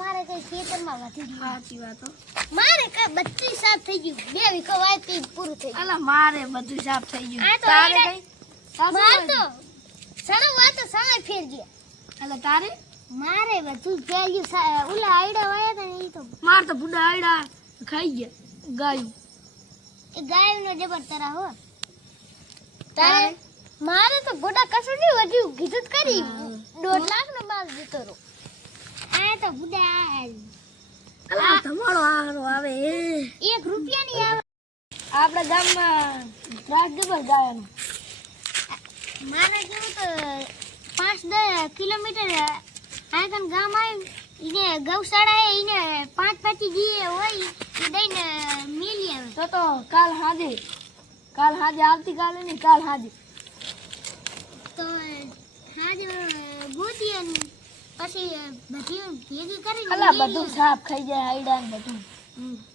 મારે કઈ ખેતરમાં વધી ગયું. સાચી વાત હો. મારે કઈ 32 સાફ થઈ ગયું. 2 વીઘો વાવતી પૂરું થઈ ગયું. અલા મારે બધું સાફ થઈ ગયું. આ તો તારે આયડા- કઈ સાફ માર થઈ તો ગયું? સણો વાતો સણે ફેર ગયા. અલા તારે મારે બધું ફેર ગયું. ઓલા આયડા વાયા હતા ને ઈ તો માર તો બુડા આયડા ખાઈ ગયા ગાયું. એ ગાયનો જબર તરા હો. તારે મારે તો ગોડા કશું નહીં વધ્યું. કીધું જ કરી. 1.5 લાખ નો માલ દીધો રો. આ તો બુડા અલા તમારો આહારો આવે એ. 1 રૂપિયા ની આવે. આપણા ગામમાં ત્રાસ જબર ગાયનો. મારે કેવું તો 5-10 કિલોમીટર આયકન ગામ આવ્યું. ઈને ગૌશાળા એ ઈને 5-5 જી હોય એ દઈને મેલી આવે. તો કાલ હાજે આવતીકાલે નહીં કાલ હાજે. તો હાજ ગોતી અને પછી બધી ભેગી કરીને અલા મેલી બધું આવે. સાફ થઈ જાય આયડા ને બધું.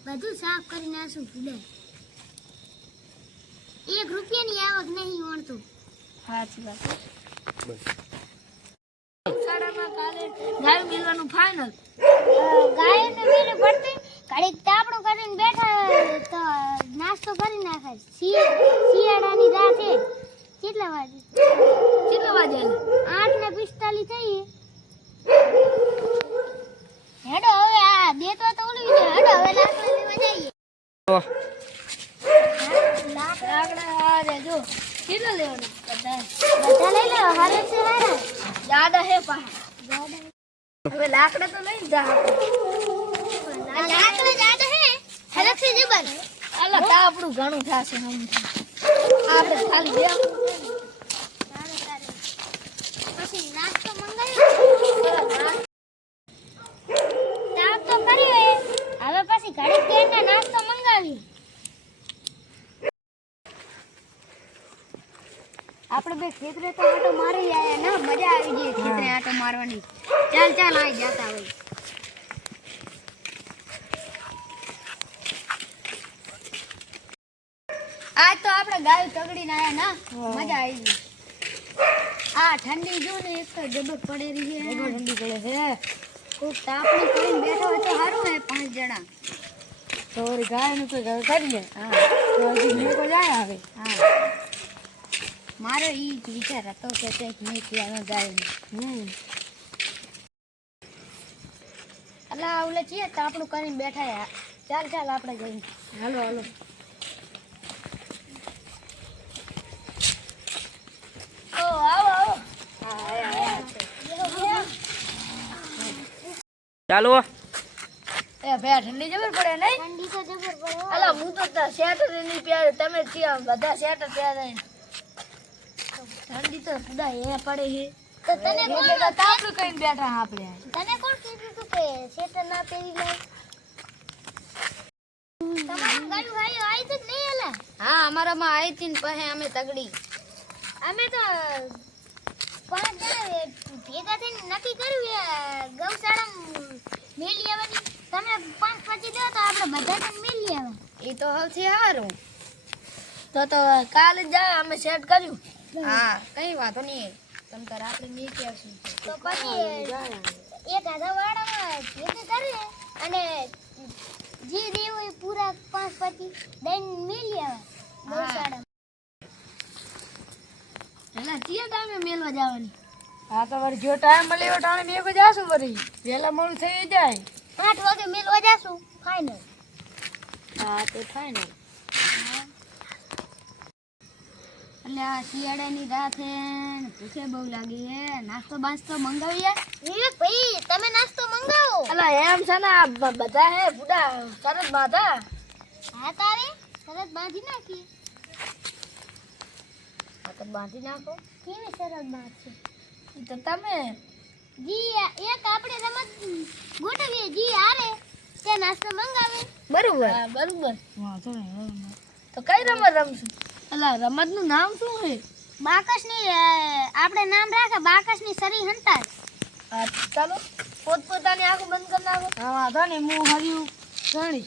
બધું સાફ કરી નાખશું કુડે. 1 રૂપિયાની આવક નહીં ઓણતું. સાચી વાત છે. શાળામાં કાલે ગાયું મિલવાનું ફાઇનલ. ગાયોને મેલે પડતી ઘડીક તાપણું કરીને બેઠા તો નાસ્તો કરી નાખે. શિયાળાની રાત છે. કેટલા વાગે? કેટલા વાગે આલે? 8:45 થઈ. હેડો હવે આ દેતો તો ઓલું છે. હેડો હવે લાકડા લેવા જઈએ. લાકડા આ રે જો કેટલા લેવાના? બધા લઈ લો. હારે છે હારે. જાડા હે પાહા. હવે લાકડા તો લઈ જા આપણે. આ લાકડા જાડો હે. હલક છે જબર. અલા તાપડું ઘણું થાશે હમ. આપણે ખાલી બે પછી નાસ્તો મંગાવ્યો. તાપ તો કર્યો હવે પછી ઘડીક કેરના નાસ્તો મંગાવી. આપણે બે ખેતરે તો આટો મારી આયા ના મજા આવી ગઈ ખેતરે આટો મારવાની. ચાલ આઈ જાતા હોય. આજ તો આપણે ગાય તગડીને આયા ના મજા આવી ગઈ. આ ઠંડી જો ને એક તો જબર પડેલી છે. ઠંડી પડે છે. ખૂબ તાપણી કરીને બેઠો હોય તો સારું હે 5 જણા. તો ઓરી ગાયનું કોઈ ઘર કરીએ. હા તો હજી મેકો જાય હવે. હા મારો ઈ જ વિચાર હતો કે કંઈક નહીં કહેવાનો જાય. અલા ઓલે છીએ તાપણું કરીને બેઠા યા. ચાલ આપણે જઈએ. હાલો ઓ આવો. ચાલો એ ભે ઠંડી જબર પડે નહીં? ઠંડી તો જબર પડે હો. અલા હું તો શેટર નહીં પહેરે. તમે ત્યાં બધા શેટર પહેરે. ઠંડી તો ખુદા એ પડે છે. તો તને કોણ એટલે તો તાપડું કઈને બેઠા આપણે. કીધું તું કે સ્વેટર ના પહેરી લે? તમારું ગાડું ભાઈ આવી તો નહીં અલા? હા અમારામાં આવી હતી ને પછી અમે તગડી. અમે તો 5 જણા ભેગા થઈને નક્કી કર્યું ગૌશાળામાં મેલી આવવાની. તમે 5-5 દો તો આપણે બધા જણ મેલી આવે. એ તો સૌથી સારું. તો કાલે જાય અમે સેટ કર્યું. હા કઈ વાંધો નહીં. તમ તાર આપણે નીચે આવશું. તો પછી એક આધા વાડામાં ભેગા કરીએ અને જે દેવું એ પૂરા 5-5 દઈને મેલી આવે ગૌશાળામાં. એલા ચિયા ટાઈમે મેલવા જવાની? હા તો વળી જો ટાઈમ મળે એવો ટાઈમે મેકો જાશું વળી. વહેલા મોડું થઈ જાય. 8 વાગે મેલવા જાશું ફાઇનલ. હા તો ફાઇનલ. એટલે આ શિયાળાની રાત હે ને ભૂખે બહુ લાગી હે. નાસ્તો બાસ્તો મંગાવીએ. વિવેક ભાઈ તમે નાસ્તો મંગાવો. અલા એમ છે ને આ બધા હે બુડા સરસ બાધા. હા તારે સરસ બાંધી નાખી. આ તો બાંધી નાખો. કેવી સરસ બાત છે. ઈ તો તમે જી એક આપણે રમત ગોઠવીએ. જી હારે તે નાસ્તો મંગાવે. બરોબર. હા બરોબર. વાંધો નહીં. તો કઈ રમત રમશું? અલા રમતનું નામ શું છે? બાકસની આપણે નામ રાખે બાકસની સરી હંતાસ. હા ચાલો પોતપોતાની આંખો બંધ કરી નાખો. હા વાંધો નહીં. હું હર્યું ગણી.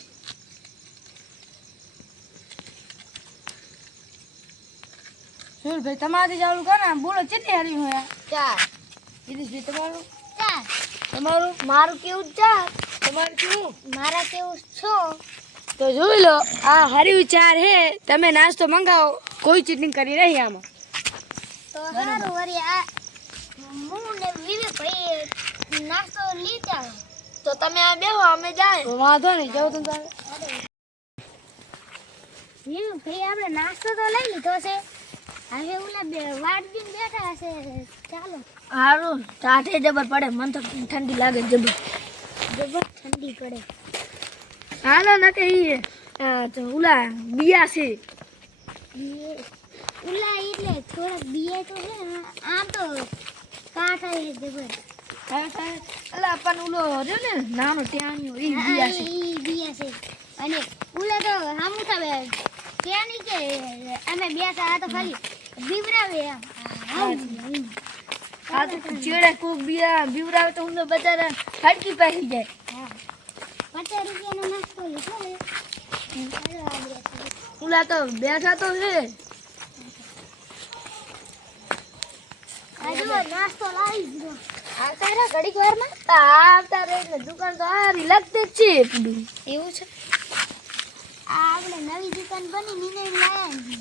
સુરભાઈ તમારાથી ચાલુ કરો ને. બોલો કેટલી હરી હોય? 4. દિનેશભાઈ તમારું? 4. 4 તમારું? મારું કેવું 4. તમારું કેવું? મારા કેવું 6. તો જોઈ લો, આ હરી 4 હે. તમે નાસ્તો મંગાવો, કોઈ ચીટિંગ કરી નહીં આમાં. તો સારું વળી આ હું ને વિવેક ભાઈ નાસ્તો લીધા. તો તમે આ બેહો, અમે જાય. તો વાંધો નહીં, જાવ તમે તારે. વિવેક ભાઈ આપણે નાસ્તો તો લઈ લીધો છે. હવે ઓલા વાટ દીને બેઠા હશે. ચાલો હારું, ટાઢે જબર પડે, મન તો ઠંડી લાગે જબર. જબર ઠંડી પડે. હાલો નકે ઈ તો ઉલા બિયા છે. ઉલા એટલે થોડાક બીએ તો છે. આમ તો કાંઠા છે જબર. અલા પણ ઉલો રહ્યો ને નાનો ત્યાંનો ઈ બિયા છે. ઈ બીએ છે. અને ઉલા તો હામું થાવે ત્યાં નહીં કે અમે બેસા આ તો ખાલી બીવરાવે આમ. આ તો ચેડે કોક બિયા બીવરાવે તો હું બજાર હડકી પાકી જાય. 50 રૂપિયાનો નાસ્તો લીધો ને. ચાલો આપણે ઉલા તો બેઠા તો છે. આ જો નાસ્તો લાવી દીધો. આવતા રે ઘડીક વારમાં આવતા રે ને દુકાન તો હારી લાગતી જ છે એટલું. એવું છે. આ આપણે નવી દુકાન બની નીને લાયા ને.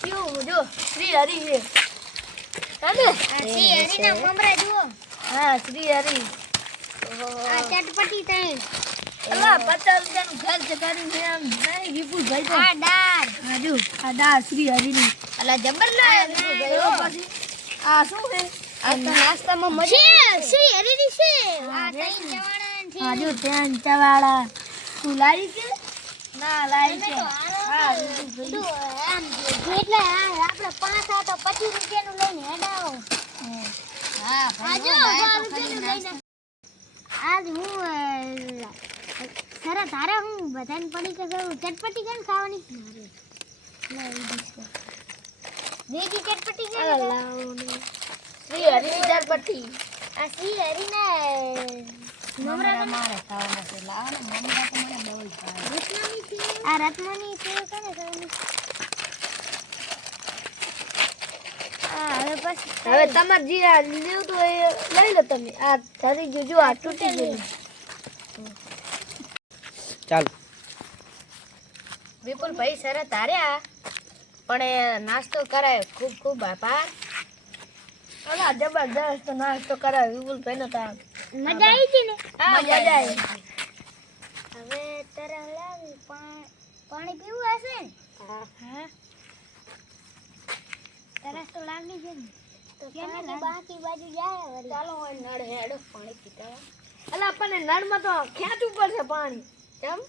કેવું જો શ્રી હરી છે. હને આ સી હરીના મમરા જુઓ. હા શ્રી હરી. આ ચટપટી તઈ. અલા 50 રૂપિયાનું ઘર છે કરીને આમ નહીં વિપુલ ભાઈ તો. આ દાળ. હા જો આ દાળ શ્રી હરીની. અલા જબર લાયા પછી આ શું છે? આ તો નાસ્તામાં મજા છે. સી હરીની છે. આ તઈ જવાના છે. હા જો ત્યાં ચવાડા. તું લાવી છે? ના લાવી છે. હા બધું આમ એટલે આપણે 5 આ તો 25 રૂપિયાનું લઈને હેડાવો. હા આ જો 12 રૂપિયાનું લઈને. આજ હું સરસ તારે હું બધાને પડી કે ચટપટી કેમ ખાવાની વેજી ચટપટી કેમ શ્રી હરી ચટપટી. આ સી હરીના મમરા મારે ખાવાના છે. લાવો ને મમ્મી તો મને બહુ ભાવે. રત્નાની છે. આ રત્નાની છે કોને ખાવાની? હવે પછી હવે તમારે જે આ લેવું તો એ લઈ લો તમે. આ ધરી ગયું જો આ તૂટી ગયું. ચાલો વિપુલ ભાઈ સરસ તાર્યા પણ એ નાસ્તો કરાય ખૂબ ખૂબ આભાર. અલા જબરદસ્ત નાસ્તો કરાય વિપુલ ભાઈ નો તાર. મજા આવી હતી ને. હા મજા આવી. હવે તરહ લાવી પાણી પીવું હશે ને? હા તરસ તો લાગી છે ને. તો પાણી બાકી બાજુ જાય વળી. ચાલો હોય નળ હેડો પાણી પીતા. અલા આપણને નળમાં તો ખેંચવું પડશે પાણી. કેમ?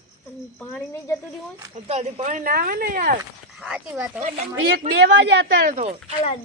પાણી નહીં જતું રહ્યું હોય. અત્યારે પાણી ના આવે ને યાર. સાચી વાત. 1-2 વાગે અત્યારે તો. અલા